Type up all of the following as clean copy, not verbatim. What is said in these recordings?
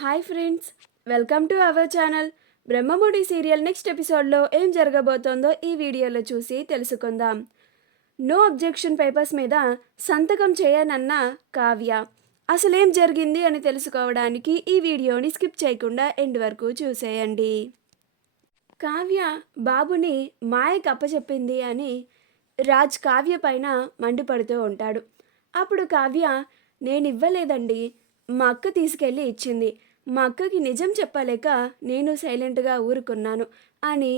Hi friends, welcome to our channel. Brahmamudi serial next ఎపిసోడ్లో ఏం జరగబోతోందో ఈ వీడియోలో చూసి తెలుసుకుందాం. నో అబ్జెక్షన్ పేపర్స్ మీద సంతకం చేయనన్న కావ్య అసలేం జరిగింది అని తెలుసుకోవడానికి ఈ వీడియోని స్కిప్ చేయకుండా ఎండ్ వరకు చూసేయండి. కావ్య బాబుని మాయకు అప్పచెప్పింది అని రాజ్ కావ్య పైన మండిపడుతూ ఉంటాడు. అప్పుడు కావ్య, నేను ఇవ్వలేదండి, మా అక్క తీసుకెళ్ళి ఇచ్చింది. మా అక్కకి నిజం చెప్పలేక నేను సైలెంట్గా ఊరుకున్నాను అని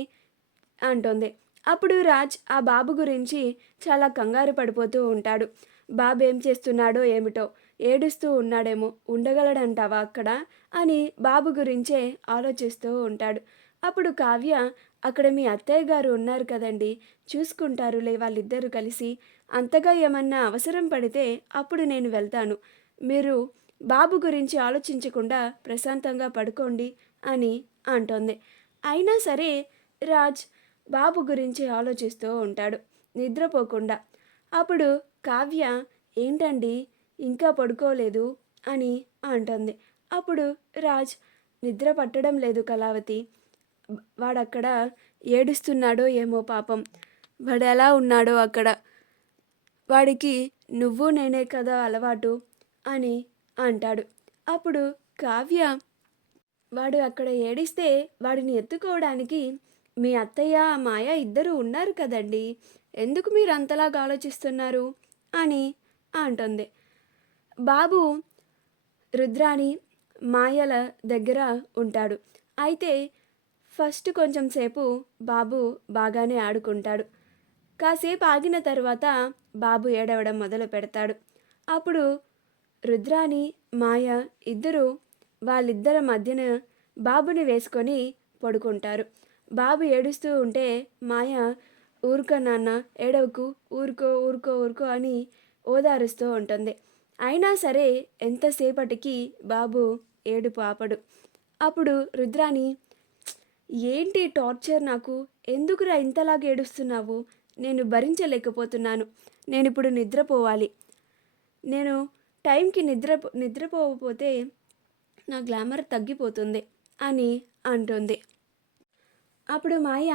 అంటుంది. అప్పుడు రాజ్ ఆ బాబు గురించి చాలా కంగారు పడిపోతూ ఉంటాడు. బాబు ఏం చేస్తున్నాడో ఏమిటో, ఏడుస్తూ ఉన్నాడేమో, ఉండగలడంటావా అక్కడ అని బాబు గురించే ఆలోచిస్తూ ఉంటాడు. అప్పుడు కావ్య, అక్కడ మీ అత్తయ్య గారు ఉన్నారు కదండి, చూసుకుంటారులే వాళ్ళిద్దరూ కలిసి. అంతగా ఏమన్నా అవసరం పడితే అప్పుడు నేను వెళ్తాను. మీరు బాబు గురించి ఆలోచించకుండా ప్రశాంతంగా పడుకోండి అని అంటోంది. అయినా సరే రాజ్ బాబు గురించి ఆలోచిస్తూ ఉంటాడు నిద్రపోకుండా. అప్పుడు కావ్య, ఏంటండి ఇంకా పడుకోలేదు అని అంటుంది. అప్పుడు రాజ్, నిద్ర పట్టడం లేదు కళావతి, వాడక్కడ ఏడుస్తున్నాడో ఏమో పాపం, వాడు ఎలా ఉన్నాడో అక్కడ, వాడికి నువ్వు నేనే కదా అలవాటు అని అంటాడు. అప్పుడు కావ్య, వాడు అక్కడ ఏడిస్తే వాడిని ఎత్తుకోవడానికి మీ అత్తయ్య మాయ ఇద్దరు ఉన్నారు కదండి, ఎందుకు మీరు అంతలాగా ఆలోచిస్తున్నారు అని అంటుంది. బాబు రుద్రాని మాయల దగ్గర ఉంటాడు. అయితే ఫస్ట్ కొంచెం సేపు బాబు బాగానే ఆడుకుంటాడు. కాసేపు ఆగిన తర్వాత బాబు ఏడవడం మొదలు పెడతాడు. అప్పుడు రుద్రాని మాయ ఇద్దరు వాళ్ళిద్దరి మధ్యన బాబుని వేసుకొని పడుకుంటారు. బాబు ఏడుస్తూ ఉంటే మాయ, ఊరుకో నాన్న, ఏడవకు, ఊరుకో ఊరుకో ఊరుకో అని ఓదారుస్తూ ఉంటుంది. అయినా సరే ఎంతసేపటికి బాబు ఏడుపు ఆపడు. అప్పుడు రుద్రాని, ఏంటి టార్చర్ నాకు, ఎందుకురా ఇంతలాగా ఏడుస్తున్నావు, నేను భరించలేకపోతున్నాను, నేను ఇప్పుడు నిద్రపోవాలి, నేను టైంకి నిద్రపోకపోతే నా గ్లామర్ తగ్గిపోతుంది అని అంటుంది. అప్పుడు మాయ,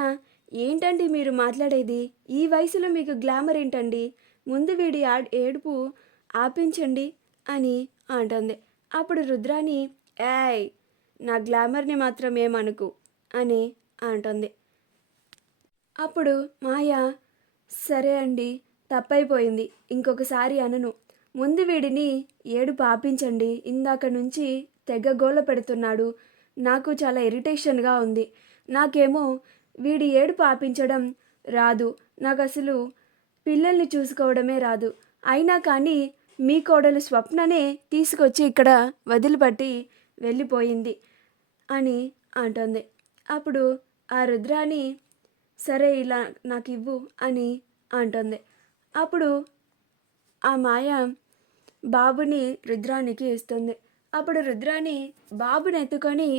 ఏంటండి మీరు మాట్లాడేది, ఈ వయసులో మీకు గ్లామర్ ఏంటండి, ముందు వీడి ఏడుపు ఆపించండి అని అంటుంది. అప్పుడు రుద్రాని, ఏయ్, నా గ్లామర్ని మాత్రం ఏమనుకు అని అంటుంది. అప్పుడు మాయ, సరే అండి, తప్పైపోయింది, ఇంకొకసారి అనను, ముందు వీడిని ఏడుపు ఆపించండి, ఇందాక నుంచి తెగ గోల పెడుతున్నాడు, నాకు చాలా ఇరిటేషన్గా ఉంది, నాకేమో వీడి ఏడుపు ఆపించడం రాదు, నాకు అసలు పిల్లల్ని చూసుకోవడమే రాదు, అయినా కానీ మీ కోడలు స్వప్ననే తీసుకొచ్చి ఇక్కడ వదిలిపెట్టి వెళ్ళిపోయింది అని అంటుంది. అప్పుడు ఆ రుద్రాని, సరే ఇలా నాకు ఇవ్వు అని అంటుంది. అప్పుడు ఆ మాయ బాబుని రుద్రానికి ఇస్తుంది. అప్పుడు రుద్రాని బాబుని ఎత్తుకొని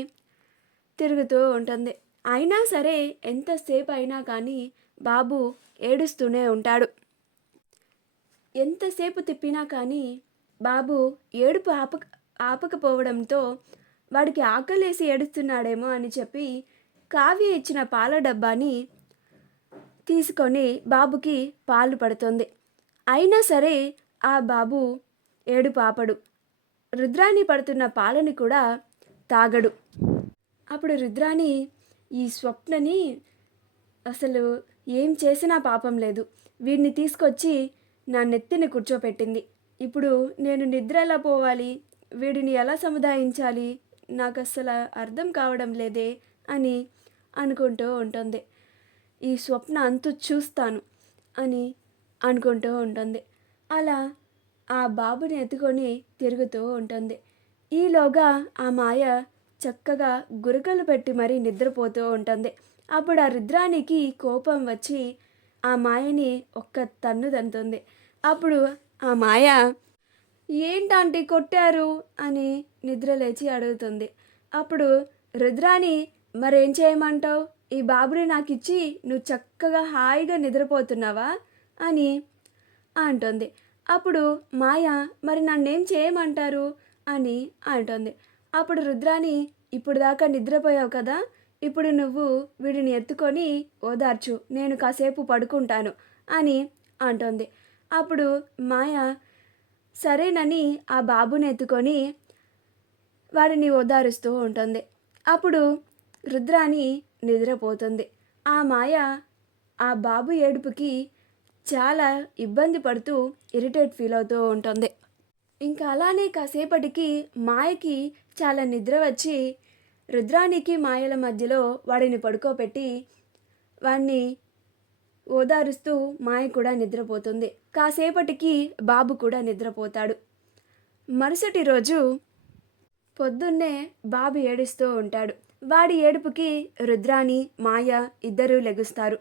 తిరుగుతూ ఉంటుంది. అయినా సరే ఎంతసేపు అయినా కానీ బాబు ఏడుస్తూనే ఉంటాడు. ఎంతసేపు తిప్పినా కానీ బాబు ఏడుపు ఆపకపోవడంతో వాడికి ఆకలేసి ఏడుస్తున్నాడేమో అని చెప్పి కావ్య ఇచ్చిన పాల డబ్బాని తీసుకొని బాబుకి పాలు పడుతుంది. అయినా సరే ఆ బాబు ఏడుపు ఆపడు. రుద్రాని పడుతున్న పాలని కూడా తాగడు. అప్పుడు రుద్రాని, ఈ స్వప్నని అసలు ఏం చేసినా పాపం లేదు, వీడిని తీసుకొచ్చి నా నెత్తిన కూర్చోపెట్టింది, ఇప్పుడు నేను నిద్ర ఎలా పోవాలి, వీడిని ఎలా సముదాయించాలి, నాకు అసలు అర్థం కావడం లేదే అని అనుకుంటూ ఉంటుంది. ఈ స్వప్న అంతు చూస్తాను అని అనుకుంటూ ఉంటుంది. అలా ఆ బాబుని ఎత్తుకొని తిరుగుతూ ఉంటుంది. ఈలోగా ఆ మాయ చక్కగా గురకలు పెట్టి మరీ నిద్రపోతూ ఉంటుంది. అప్పుడు ఆ రుద్రానికి కోపం వచ్చి ఆ మాయని ఒక్క తన్ను తంతుంది. అప్పుడు ఆ మాయ, ఏంటంటే కొట్టారు అని నిద్రలేచి అడుగుతుంది. అప్పుడు రుద్రాని, మరేం చేయమంటావు, ఈ బాబుని నాకు ఇచ్చి నువ్వు చక్కగా హాయిగా నిద్రపోతున్నావా అని అంటుంది. అప్పుడు మాయ, మరి నన్నేం చేయమంటారు అని అంటుంది. అప్పుడు రుద్రాణి, ఇప్పుడు దాకా నిద్రపోయావు కదా, ఇప్పుడు నువ్వు వీడిని ఎత్తుకొని ఓదార్చు, నేను కాసేపు పడుకుంటాను అని అంటుంది. అప్పుడు మాయ సరేనని ఆ బాబుని ఎత్తుకొని వాడిని ఓదారుస్తూ ఉంటుంది. అప్పుడు రుద్రాణి నిద్రపోతుంది. ఆ మాయ ఆ బాబు ఏడుపుకి చాలా ఇబ్బంది పడుతూ ఇరిటేట్ ఫీల్ అవుతూ ఉంటుంది. ఇంకా అలానే కాసేపటికి మాయకి చాలా నిద్ర వచ్చి రుద్రానికి మాయల మధ్యలో వాడిని పడుకోబెట్టి వాడిని ఓదారుస్తూ మాయ కూడా నిద్రపోతుంది. కాసేపటికి బాబు కూడా నిద్రపోతాడు. మరుసటి రోజు పొద్దున్నే బాబు ఏడుస్తూ ఉంటాడు. వాడి ఏడుపుకి రుద్రాణి మాయ ఇద్దరూ లెగుస్తారు.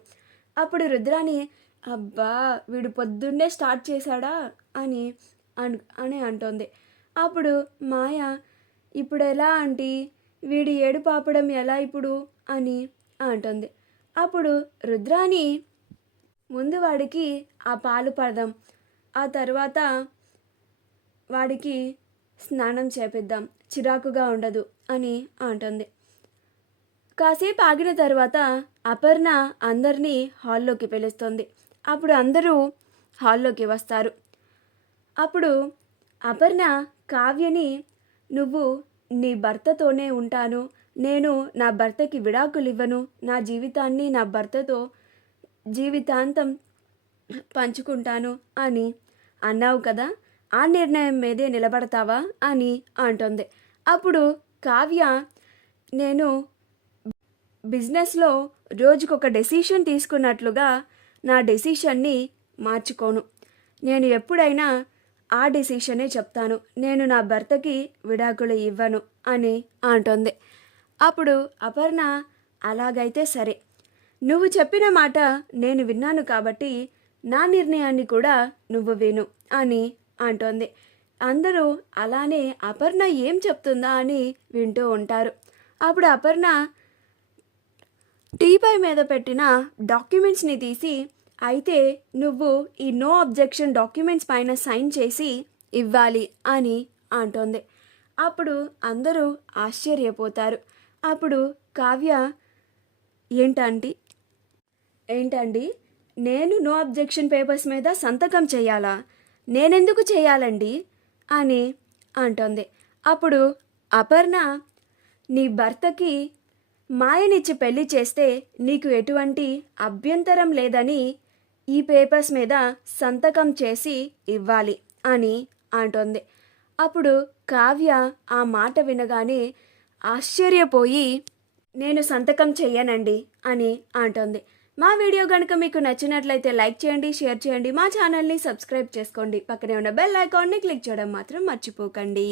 అప్పుడు రుద్రాణి, అబ్బా వీడు పొద్దున్నే స్టార్ట్ చేశాడా అని అని అంటోంది. అప్పుడు మాయ, ఇప్పుడు ఎలా ఆంటీ, వీడి ఏడుపు ఆపడం ఎలా ఇప్పుడు అని అంటుంది. అప్పుడు రుద్రాణి, ముందు వాడికి ఆ పాలు పడదాం, ఆ తర్వాత వాడికి స్నానం చేపిద్దాం, చిరాకుగా ఉండదు అని అంటుంది. కాసేపు ఆగిన తర్వాత అపర్ణ అందరినీ హాల్లోకి పిలుస్తుంది. అప్పుడు అందరూ హాల్లోకి వస్తారు. అప్పుడు అపర్ణ కావ్యని, నువ్వు నీ భర్తతోనే ఉంటాను, నేను నా భర్తకి విడాకులు ఇవ్వను, నా జీవితాన్ని నా భర్తతో జీవితాంతం పంచుకుంటాను అని అన్నావు కదా, ఆ నిర్ణయం మీదే నిలబడతావా అని అంటుంది. అప్పుడు కావ్య, నేను బిజినెస్లో రోజుకొక డెసిషన్ తీసుకున్నట్లుగా నా డెసిషన్ని మార్చుకోను, నేను ఎప్పుడైనా ఆ డెసిషనే చెప్తాను, నేను నా భర్తకి విడాకులు ఇవ్వను అని అంటుంది. అప్పుడు అపర్ణ, అలాగైతే సరే, నువ్వు చెప్పిన మాట నేను విన్నాను కాబట్టి నా నిర్ణయాన్ని కూడా నువ్వు విను అని అంటోంది. అందరూ అలానే అపర్ణ ఏం చెప్తుందా అని వింటూ ఉంటారు. అప్పుడు అపర్ణ టీపై మీద పెట్టిన డాక్యుమెంట్స్ని తీసి, అయితే నువ్వు ఈ నో అబ్జెక్షన్ డాక్యుమెంట్స్ పైన సైన్ చేసి ఇవ్వాలి అని అంటోంది. అప్పుడు అందరూ ఆశ్చర్యపోతారు. అప్పుడు కావ్య, ఏంటండి నేను నో అబ్జెక్షన్ పేపర్స్ మీద సంతకం చేయాలా, నేనెందుకు చేయాలండి అని అంటోంది. అప్పుడు అపర్ణ, నీ భర్తకి మాయనిచ్చి పెళ్లి చేస్తే నీకు ఎటువంటి అభ్యంతరం లేదని ఈ పేపర్స్ మీద సంతకం చేసి ఇవ్వాలి అని అంటోంది. అప్పుడు కావ్య ఆ మాట వినగానే ఆశ్చర్యపోయి, నేను సంతకం చెయ్యనండి అని అంటోంది. మా వీడియో కనుక మీకు నచ్చినట్లయితే లైక్ చేయండి, షేర్ చేయండి, మా ఛానల్ని సబ్స్క్రైబ్ చేసుకోండి, పక్కనే ఉన్న బెల్ ఐకాన్ని క్లిక్ చేయడం మాత్రం మర్చిపోకండి.